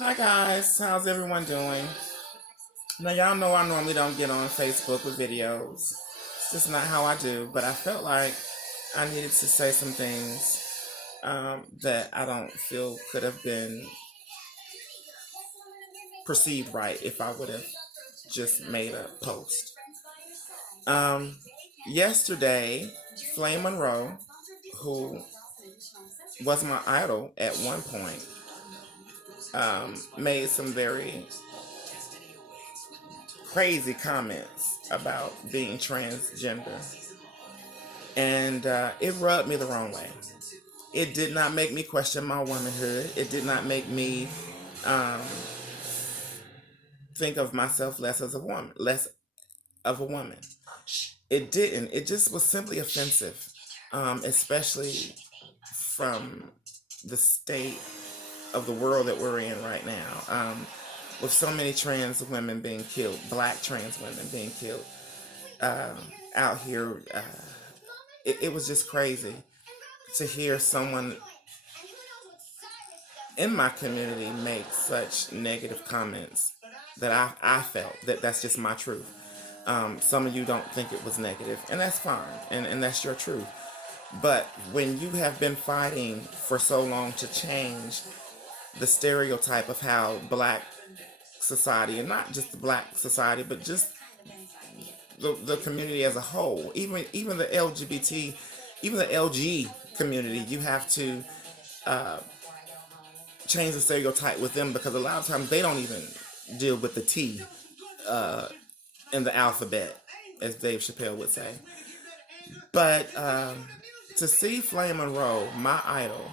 Hi guys, how's everyone doing? Now y'all know I normally don't get on Facebook with videos. It's just not how I do, but I felt like I needed to say some things that I don't feel could have been perceived right if I would have just made a post. Um, Yesterday, Flame Monroe, who was my idol at one point, made some very crazy comments about being transgender. And it rubbed me the wrong way. It did not make me question my womanhood. It did not make me um, think of myself less of a woman. It didn't. It just was simply offensive, especially from the state of the world that we're in right now. With so many trans women being killed, black trans women being killed um, out here, it was just crazy to hear someone in my community make such negative comments that I felt that that's just my truth. Some of you don't think it was negative, and that's fine, and that's your truth. But when you have been fighting for so long to change the stereotype of how black society, and not just the black society, but just the community as a whole, even the LGBT, even the LG community, you have to change the stereotype with them because a lot of times they don't even deal with the T in the alphabet, as Dave Chappelle would say. But to see Flame Monroe, my idol,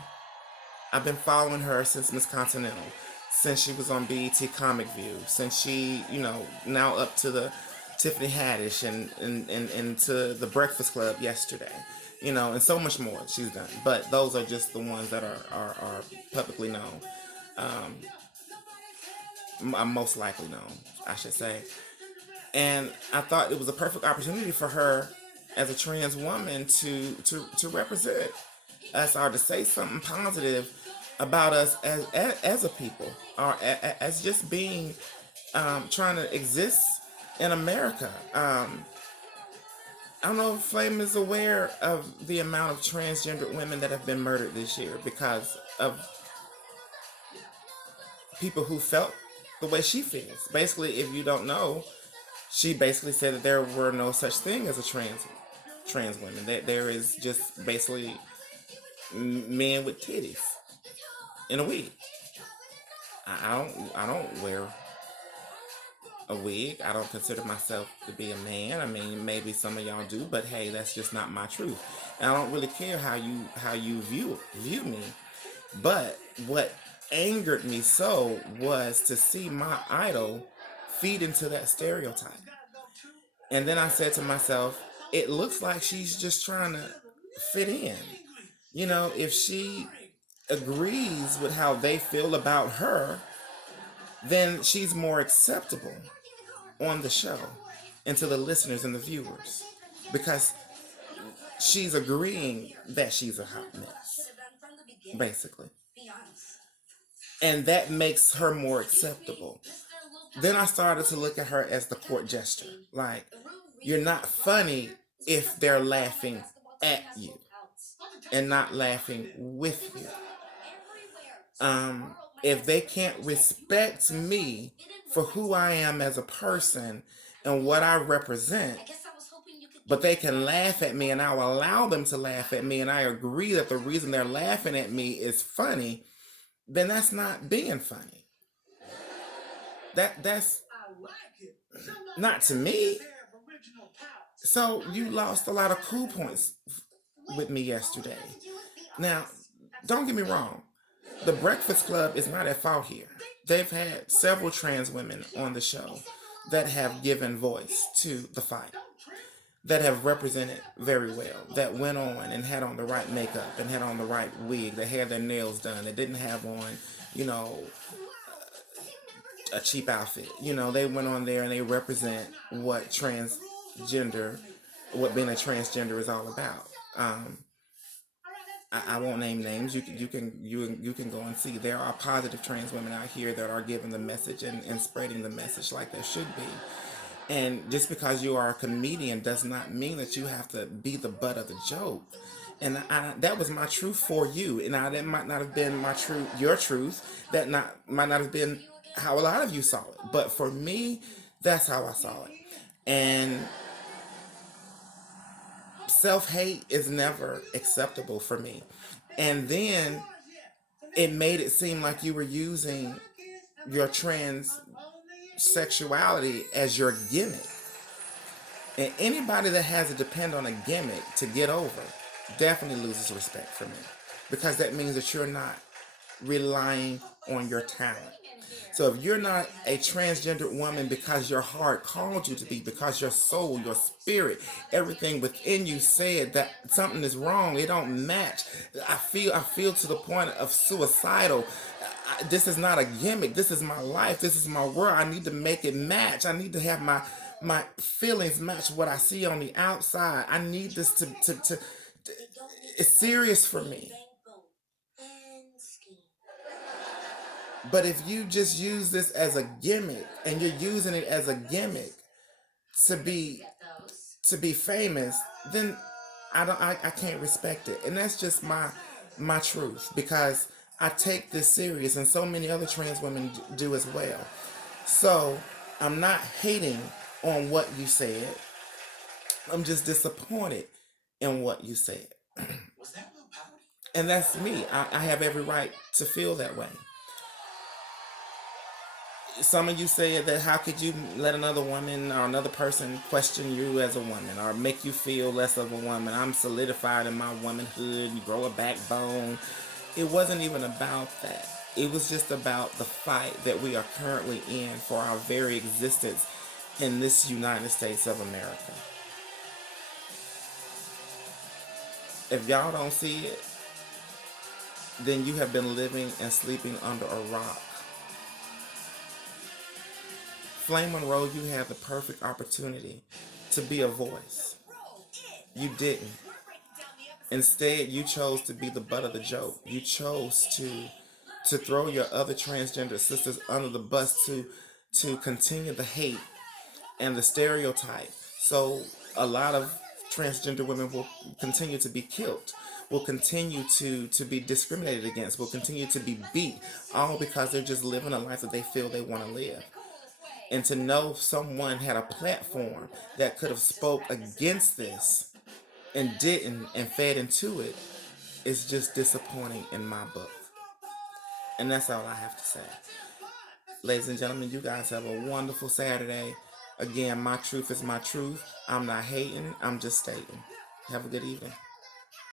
I've been following her since Miss Continental, since she was on BET Comic View, since she, now up to the Tiffany Haddish and to the Breakfast Club yesterday, and so much more she's done. But those are just the ones that are publicly known. I'm most likely known, I should say. And I thought it was a perfect opportunity for her as a trans woman to represent us or to say something positive about us as a people or as just being trying to exist in America. I don't know if Flame is aware of the amount of transgender women that have been murdered this year because of people who felt the way she feels. Basically, if you don't know, she basically said that there were no such thing as a trans women. That there is just basically men with titties in a wig. I don't wear a wig. I don't consider myself to be a man. I mean, maybe some of y'all do, but hey, that's just not my truth. And I don't really care how you view me. But what angered me so was to see my idol feed into that stereotype. And then I said to myself, it looks like she's just trying to fit in. If she agrees with how they feel about her, then she's more acceptable on the show and to the listeners and the viewers because she's agreeing that she's a hot mess, basically. And that makes her more acceptable. Then I started to look at her as the court jester. Like, you're not funny if they're laughing at you and not laughing with you. If they can't respect me for who I am as a person and what I represent, but they can laugh at me and I'll allow them to laugh at me and I agree that the reason they're laughing at me is funny, then that's not being funny. That's not to me. So you lost a lot of cool points with me yesterday. Now, don't get me wrong. The Breakfast Club is not at fault here. They've had several trans women on the show that have given voice to the fight, that have represented very well, that went on and had on the right makeup and had on the right wig, that had their nails done, that didn't have on, you know, a cheap outfit. They went on there and they represent what being a transgender is all about. I won't name names. You can go and see there are positive trans women out here that are giving the message and spreading the message like there should be. And just because you are a comedian does not mean that you have to be the butt of the joke. And that was my truth for you. And now that might not have been my truth, your truth. That not might not have been how a lot of you saw it. But for me, that's how I saw it. And self hate is never acceptable for me. And then it made it seem like you were using your trans sexuality as your gimmick. And anybody that has to depend on a gimmick to get over definitely loses respect for me. Because that means that you're not relying on your talent. So if you're not a transgender woman because your heart called you to be, because your soul, your spirit, everything within you said that something is wrong, it don't match. I feel to the point of suicidal. This is not a gimmick. This is my life. This is my world. I need to make it match. I need to have my feelings match what I see on the outside. I need this to it's serious for me. But if you just use this as a gimmick and you're using it as a gimmick to be famous, then I can't respect it. And that's just my truth because I take this serious and so many other trans women do as well. So I'm not hating on what you said. I'm just disappointed in what you said. And that's me. I have every right to feel that way. Some of you said that how could you let another woman or another person question you as a woman or make you feel less of a woman? I'm solidified in my womanhood, you grow a backbone. It wasn't even about that. It was just about the fight that we are currently in for our very existence in this United States of America. If y'all don't see it, then you have been living and sleeping under a rock. Flame Monroe, you had the perfect opportunity to be a voice. You didn't. Instead, you chose to be the butt of the joke. You chose to throw your other transgender sisters under the bus to continue the hate and the stereotype. So a lot of transgender women will continue to be killed, will continue to be discriminated against, will continue to be beat, all because they're just living a life that they feel they want to live. And to know someone had a platform that could have spoke against this and didn't and fed into it is just disappointing in my book. And that's all I have to say. Ladies and gentlemen, you guys have a wonderful Saturday. Again, my truth is my truth. I'm not hating, I'm just stating. Have a good evening.